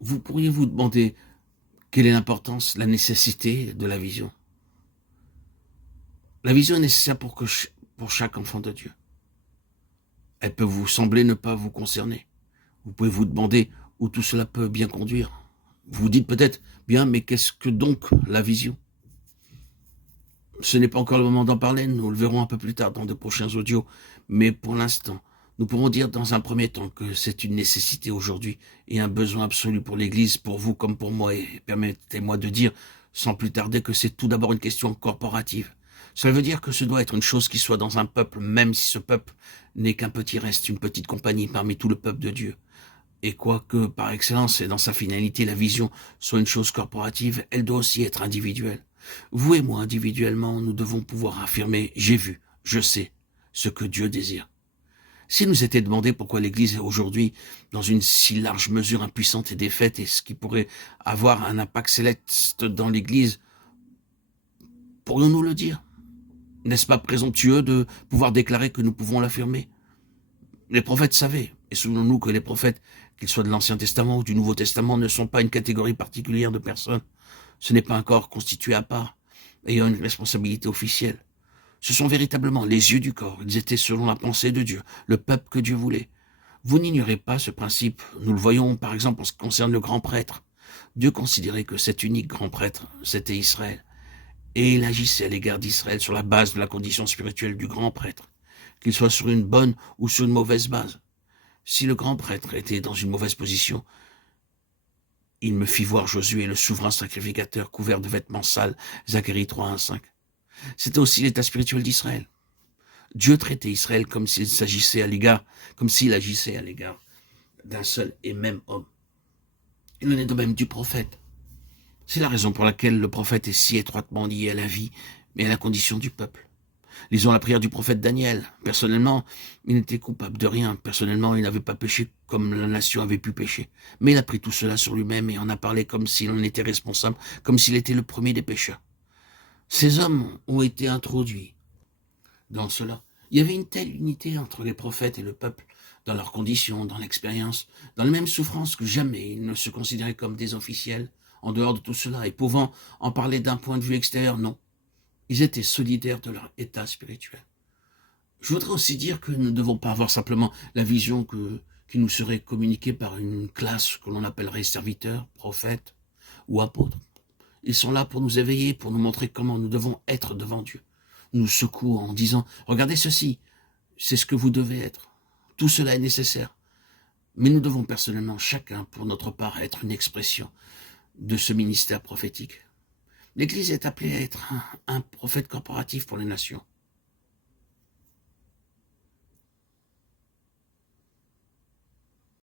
Vous pourriez vous demander quelle est l'importance, la nécessité de la vision. La vision est nécessaire pour chaque enfant de Dieu. Elle peut vous sembler ne pas vous concerner. Vous pouvez vous demander où tout cela peut bien conduire. Vous vous dites peut-être, bien, mais qu'est-ce que donc la vision? Ce n'est pas encore le moment d'en parler, nous le verrons un peu plus tard dans de prochains audios, mais pour l'instant, nous pouvons dire dans un premier temps que c'est une nécessité aujourd'hui et un besoin absolu pour l'Église, pour vous comme pour moi, et permettez-moi de dire sans plus tarder que c'est tout d'abord une question corporative. Cela veut dire que ce doit être une chose qui soit dans un peuple, même si ce peuple n'est qu'un petit reste, une petite compagnie parmi tout le peuple de Dieu. Et quoique, par excellence, et dans sa finalité, la vision soit une chose corporative, elle doit aussi être individuelle. Vous et moi, individuellement, nous devons pouvoir affirmer « j'ai vu, je sais » ce que Dieu désire. S'il nous était demandé pourquoi l'Église est aujourd'hui dans une si large mesure impuissante et défaite et ce qui pourrait avoir un impact céleste dans l'Église, pourrions-nous le dire? N'est-ce pas présomptueux de pouvoir déclarer que nous pouvons l'affirmer? Les prophètes savaient, et souvenons-nous que les prophètes, qu'ils soient de l'Ancien Testament ou du Nouveau Testament, ne sont pas une catégorie particulière de personnes. Ce n'est pas un corps constitué à part, ayant une responsabilité officielle. Ce sont véritablement les yeux du corps. Ils étaient selon la pensée de Dieu, le peuple que Dieu voulait. Vous n'ignorez pas ce principe. Nous le voyons par exemple en ce qui concerne le grand prêtre. Dieu considérait que cet unique grand prêtre, c'était Israël. Et il agissait à l'égard d'Israël sur la base de la condition spirituelle du grand prêtre, qu'il soit sur une bonne ou sur une mauvaise base. Si le grand prêtre était dans une mauvaise position, il me fit voir Josué, le souverain sacrificateur, couvert de vêtements sales, Zacharie 3, 1, 5. C'était aussi l'état spirituel d'Israël. Dieu traitait Israël comme s'il agissait à l'égard d'un seul et même homme. Il en est de même du prophète. C'est la raison pour laquelle le prophète est si étroitement lié à la vie, mais à la condition du peuple. Lisons la prière du prophète Daniel. Personnellement, il n'était coupable de rien. Personnellement, il n'avait pas péché comme la nation avait pu pécher. Mais il a pris tout cela sur lui-même et en a parlé comme s'il en était responsable, comme s'il était le premier des pécheurs. Ces hommes ont été introduits dans cela. Il y avait une telle unité entre les prophètes et le peuple, dans leurs conditions, dans l'expérience, dans la même souffrance que jamais ils ne se considéraient comme des officiels, en dehors de tout cela, et pouvant en parler d'un point de vue extérieur, non. Ils étaient solidaires de leur état spirituel. Je voudrais aussi dire que nous ne devons pas avoir simplement la vision qui nous serait communiquée par une classe que l'on appellerait serviteurs, prophètes ou apôtres. Ils sont là pour nous éveiller, pour nous montrer comment nous devons être devant Dieu. Nous secouent en disant « Regardez ceci, c'est ce que vous devez être. Tout cela est nécessaire. » Mais nous devons personnellement, chacun pour notre part, être une expression de ce ministère prophétique. L'Église est appelée à être un prophète corporatif pour les nations.